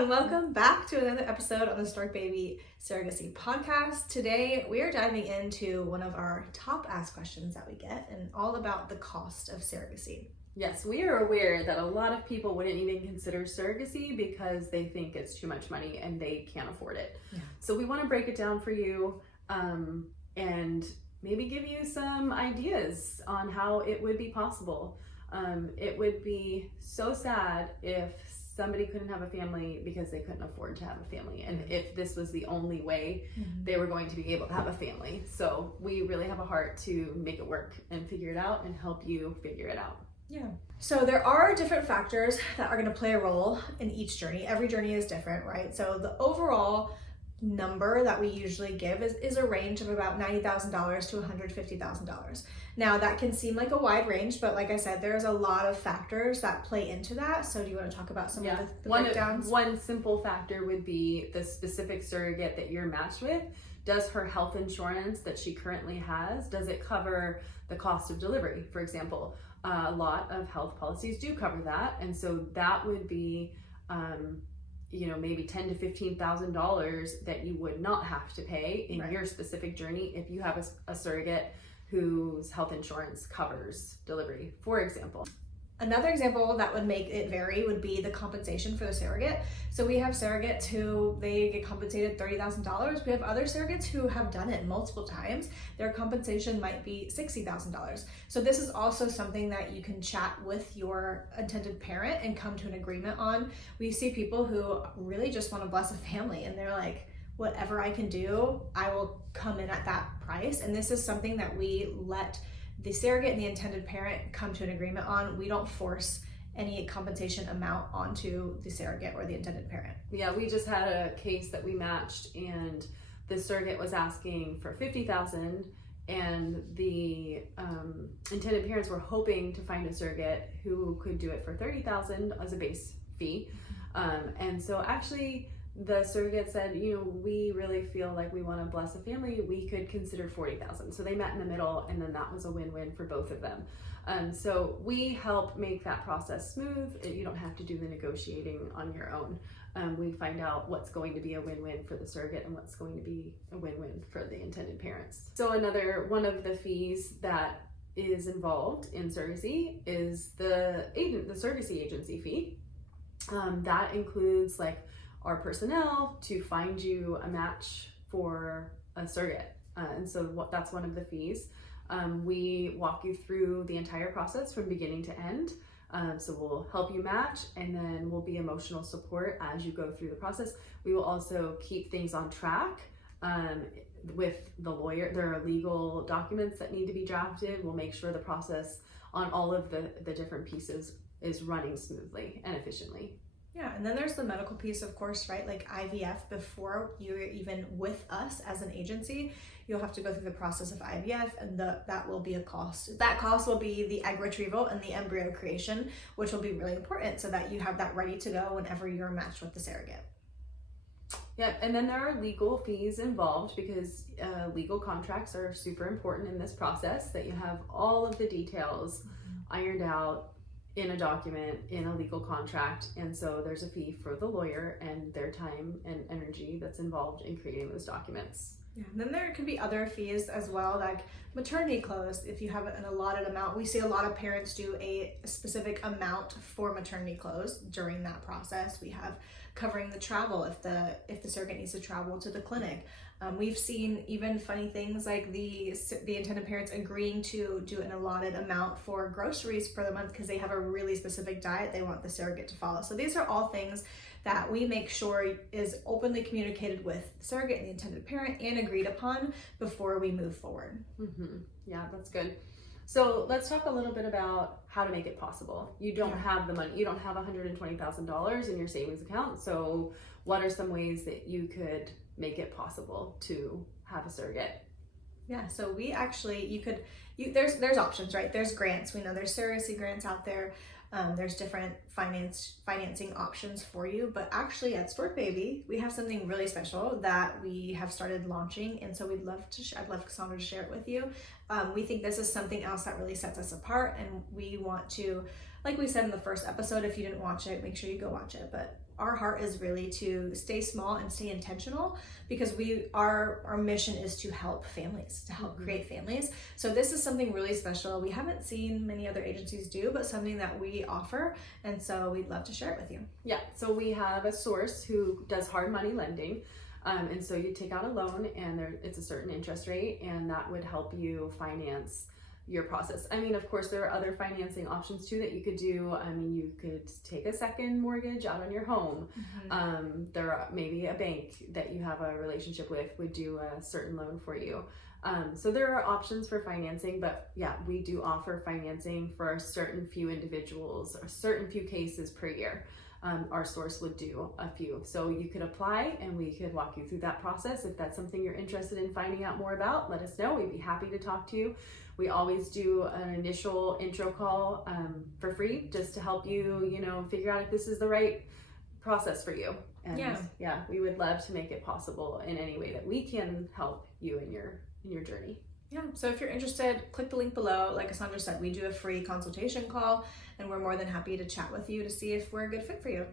everyone, welcome back to another episode on the Stork Baby Surrogacy Podcast. Today we are diving into one of our top asked questions that we get, and all about the cost of surrogacy. Yes, we are aware that a lot of people wouldn't even consider surrogacy because they think it's too much money and they can't afford it. Yeah. So we want to break it down for you and maybe give you some ideas on how it would be possible. It would be so sad if somebody couldn't have a family because they couldn't afford to have a family, and if this was the only way they were going to be able to have a family. So we really have a heart to make it work and figure it out and help you figure it out. Yeah. So there are different factors that are going to play a role in each journey. Every journey is different, right? So the overall number that we usually give is a range of about $90,000 to $150,000. Now that can seem like a wide range, but like I said, there's a lot of factors that play into that. So do you want to talk about some of the breakdowns? One simple factor would be the specific surrogate that you're matched with. Does her health insurance that she currently has, does it cover the cost of delivery, for example? A lot of health policies do cover that, and so that would be maybe $10,000 to $15,000 that you would not have to pay in your specific journey if you have a surrogate whose health insurance covers delivery, for example. Another example that would make it vary would be the compensation for the surrogate. So we have surrogates who they get compensated $30,000. We have other surrogates who have done it multiple times. Their compensation might be $60,000. So this is also something that you can chat with your intended parent and come to an agreement on. We see people who really just want to bless a family, and they're like, whatever I can do, I will come in at that price. And this is something that we let the surrogate and the intended parent come to an agreement on. We don't force any compensation amount onto the surrogate or the intended parent. Yeah, we just had a case that we matched, and the surrogate was asking for $50,000, and the intended parents were hoping to find a surrogate who could do it for $30,000 as a base fee. And so actually, the surrogate said, we really feel like we want to bless a family. We could consider $40,000. So they met in the middle, and then that was a win-win for both of them. So we help make that process smooth. You don't have to do the negotiating on your own. We find out what's going to be a win-win for the surrogate and what's going to be a win-win for the intended parents. So another one of the fees that is involved in surrogacy is the surrogacy agency fee. That includes our personnel to find you a match for a surrogate. And so that's one of the fees. We walk you through the entire process from beginning to end. So we'll help you match, and then we'll be emotional support as you go through the process. We will also keep things on track with the lawyer. There are legal documents that need to be drafted. We'll make sure the process on all of the different pieces is running smoothly and efficiently. Yeah, and then there's the medical piece, of course, right? Like IVF, before you're even with us as an agency, you'll have to go through the process of IVF, and that will be a cost. That cost will be the egg retrieval and the embryo creation, which will be really important so that you have that ready to go whenever you're matched with the surrogate. Yeah, and then there are legal fees involved because legal contracts are super important in this process, that you have all of the details ironed out in a document, in a legal contract. And so there's a fee for the lawyer and their time and energy that's involved in creating those documents. Yeah, and then there could be other fees as well, like maternity clothes. If you have an allotted amount, we see a lot of parents do a specific amount for maternity clothes during that process. We have covering the travel if the surrogate needs to travel to the clinic. We've seen even funny things like the intended parents agreeing to do an allotted amount for groceries for the month because they have a really specific diet they want the surrogate to follow. So these are all things that we make sure is openly communicated with the surrogate and the intended parent and agreed upon before we move forward. Yeah, that's good. So let's talk a little bit about how to make it possible. You don't have the money. You don't have $120,000 in your savings account. So what are some ways that you could make it possible to have a surrogate? Yeah, so we actually, there's options, right? There's grants. We know there's surrogacy grants out there. There's different financing options for you, but actually at Stork Baby, we have something really special that we have started launching, and so I'd love Cassandra to share it with you. We think this is something else that really sets us apart, and we want to, like we said in the first episode, if you didn't watch it, make sure you go watch it, but our heart is really to stay small and stay intentional, because our mission is to help families, to help create families. So this is something really special. We haven't seen many other agencies do, but something that we offer, and so we'd love to share it with you. Yeah, so we have a source who does hard money lending. And so you take out a loan and it's a certain interest rate, and that would help you finance your process. I mean, of course, there are other financing options too that you could do. I mean, you could take a second mortgage out on your home. There are maybe a bank that you have a relationship with would do a certain loan for you. So there are options for financing, but yeah, we do offer financing for a certain few individuals, a certain few cases per year. Our source would do a few. So you could apply and we could walk you through that process. If that's something you're interested in finding out more about, let us know. We'd be happy to talk to you. We always do an initial intro call for free, just to help you, figure out if this is the right process for you. And yeah, we would love to make it possible in any way that we can help you in your journey. Yeah, so if you're interested, click the link below. Like Cassandra said, we do a free consultation call, and we're more than happy to chat with you to see if we're a good fit for you.